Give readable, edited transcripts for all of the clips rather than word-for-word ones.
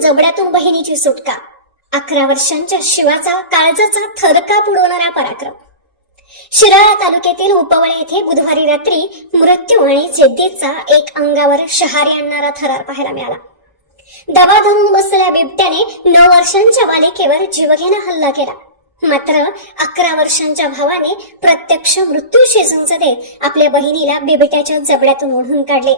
जबड्यातून बहिणीची सुटका, 11 वर्षांच्या शिवाचा काळजाचा थरकाप उडवणारा पराक्रम. शिराळा तालुक्यातील उपवळे येथे बुधवारी रात्री मृत्यू आणि जिद्दीचा एक अंगावर शहारे आणणारा थरार पाहायला मिळाला. दबा धरून बसलेल्या बिबट्याने 9 वर्षांच्या बालिकेवर जीवघेणा हल्ला केला. मात्र 11 वर्षांच्या भावाने प्रत्यक्ष मृत्यूशी झुंज देत आपल्या बहिणीला बिबट्याच्या जबड्यातून ओढून काढले.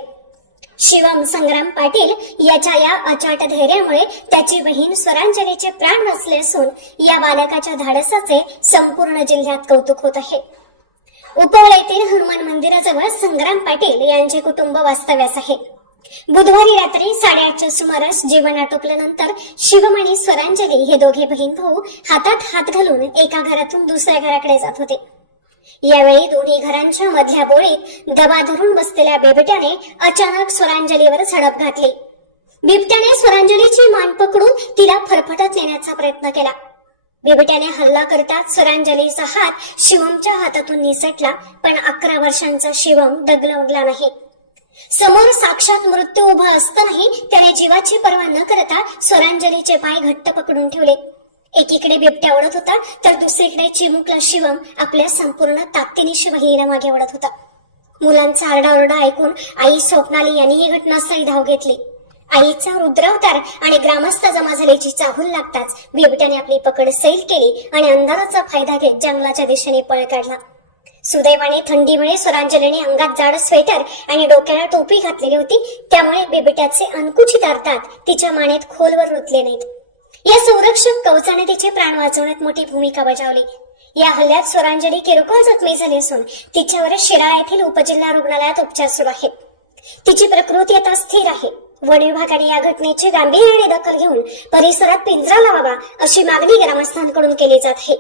शिवम संग्राम पाटील याच्या या अचाट धैर्यामुळे त्याची बहीण स्वरांजलीचे प्राण वाचले असून या बालकाच्या धाडसाचे संपूर्ण जिल्ह्यात कौतुक होत आहे. उपवळ येथील हनुमान मंदिराजवळ संग्राम पाटील यांचे कुटुंब वास्तव्यास आहे. बुधवारी रात्री 8:30च्या सुमारास जेवण आटोपल्यानंतर शिवम आणि स्वरांजली हे दोघे बहीण भाऊ हातात हात घालून एका घरातून दुसऱ्या घराकडे जात होते. यावेळी दोन्ही घरांच्या मधल्या बोळीत दबा धरून बसलेल्या बिबट्याने अचानक स्वरांजलीवर झडप घातली. बिबट्याने स्वरांजलीची मान पकडून तिला फरफटत नेण्याचा प्रयत्न केला. बिबट्याने हल्ला करताच स्वरांजलीचा हात शिवमच्या हातातून निसटला, पण 11 वर्षांचा शिवम दगलवला नाही. समोर साक्षात मृत्यू उभा असतानाही त्याने जीवाची पर्वा न करता स्वरांजलीचे पाय घट्ट पकडून ठेवले. एकीकडे बिबट्या ओढत होता तर दुसरीकडे चिमुकला शिवम आपल्या संपूर्ण ताकदीनिशी बहिणीला मागे ओढत होता. मुलांचा आरडाओरडा ऐकून आई स्वप्नाली यांनी ही घटनास्थळी धाव घेतली. आईचा रुद्रावतार आणि ग्रामस्थ जमा झाल्याची चाहूल लागताच बिबट्याने आपली पकड सैल केली आणि अंधाराचा फायदा घेत जंगलाच्या दिशेने पळ काढला. सुदैवाने थंडीमुळे स्वरांजलीने अंगात जाड स्वेटर आणि डोक्याला टोपी घातलेली होती, त्यामुळे बिबट्याचे अंकुचित अर्थात तिच्या मानेत खोलवर रुतले नाहीत. या संरक्षक कवचाने तिचे प्राण वाचवण्यात मोठी भूमिका बजावली. या हल्ल्यात स्वरांजली किरकोळ जखमी झाली असून तिच्यावर शिराळा येथील उपजिल्हा रुग्णालयात उपचार सुरू आहेत. तिची प्रकृती आता स्थिर आहे. वन विभागाने या घटनेची गांभीर्याने दखल घेऊन परिसरात पिंजरा लावावा अशी मागणी ग्रामस्थांकडून केली जात आहे.